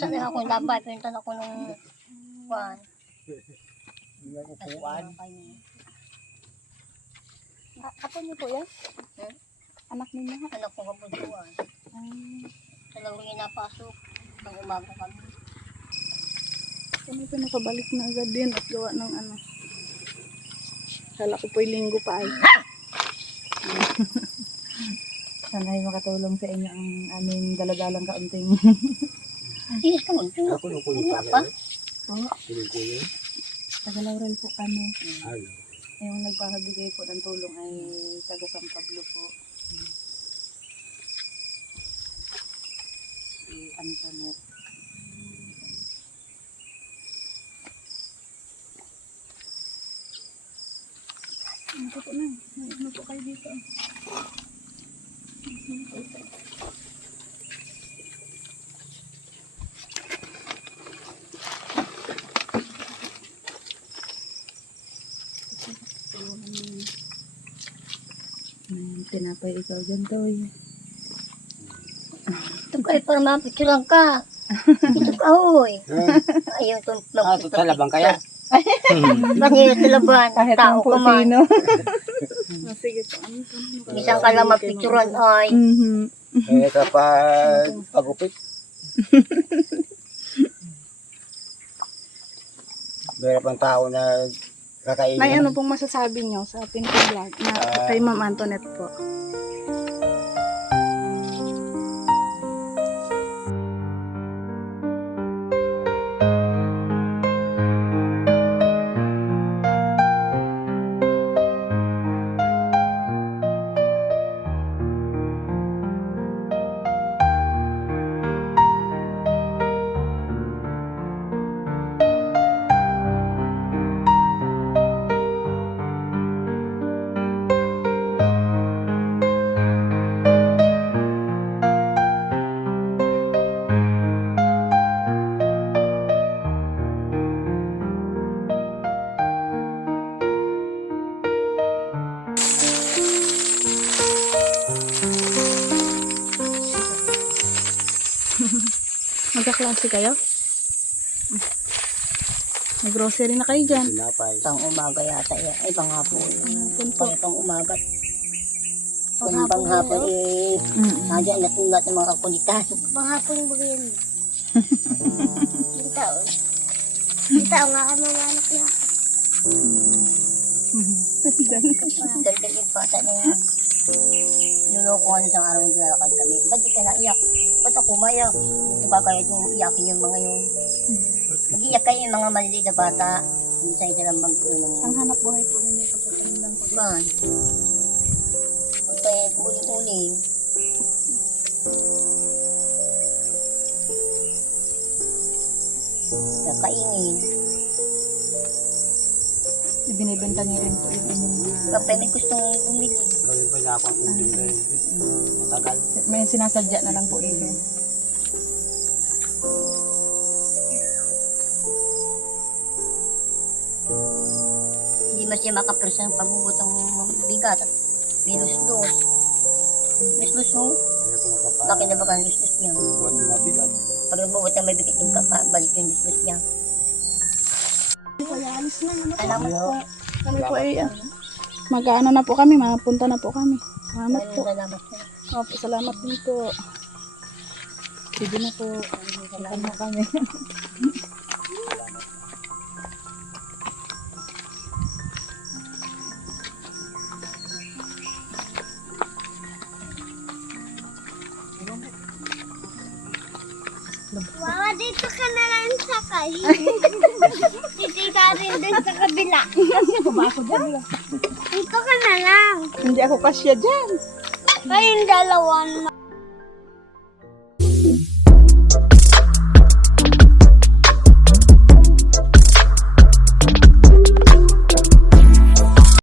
Saan na ako labay, pinuntan ako nung kuwan. Upuan. Apo niyo po yan? Anak ninyo ha? Anak ko kapuntuan. Dalawang inapasok. Pang umaga kami. Kami po nakabalik na agad din at gawa ng ano. Kala ko po'y linggo pa ay. Sana ay makatulong sa inyo ang aming daladalang kaunting. Inis ka mo. Ako nung kuyo Apa? pala. Kuyo. Taga Laurel po kami. Ano? Yung nagpapabigay po ng tulong ay taga San Pablo po. Si Antoinette. Ano po na? Ano po kayo dito? Tinapay ikaw dyan, Toy. Ito kayo para mapicturean ka. Ito ka, hoy. Ayun, ito. Ito sa labang kaya? Bakit ito laban? Kahit Tao ang po ka man. sino. Sige po. Isang ka lang mapicturean ay. Eh kapag pagupit. Meron pang tao na kakainin. May ano pong masasabi nyo sa ating vlog na kay Ma'am Antoinette po? Magkaklase kayo? Nag-grocery na kayo dyan. Tinapay. Pang umaga yata yan. Ay, panghapon. Punto. Pang umaga. Kung panghapon eh, nandiyan na lahat ng mga kakulitan. Panghapon ba yun? Yung taon. Yung taon nga kami mga anak na. Dagdag yung bata na yan. Nilokohan isang araw naglalakad kami. Ba't di ka naiyak? Ba't ako maiyak? Yung kagaya itong iyakin yung mga yun. Mag-iyak kayo yung mga maliliit na bata. Hindi sa isa lang ng... Ang hanap buhay po ninyo pagkakaroon lang po. Man. Pagkaya uling-uling. Kakainin. Ibinibenta niyo rin po yung inyong mga... Kapag may gustong bumili. Gawin pa niya akong uling rin. Matagal. May sinasadya na lang po ito. Hindi mas siya makapersa ng pagbubuot ng bigat at minus dos. Minus dos no? Kaya kung kapag Bakit na ba ka minus dos niya? buwan na mabigat. Pag nagbubuot ng may bigat yung balik yung minus dos niya. Alis na. Salamat po. Kami po ay mag-ano na po kami, mapunta na po kami. Salamat po. Salamat po. Opo, salamat din po. Sige na po. Salamat na kami. Mama, dito ka na lang sakay. Dito ka rin dun sa kabila. Dito ka na lang. Hindi ako kasya dyan. Kayong dalawa na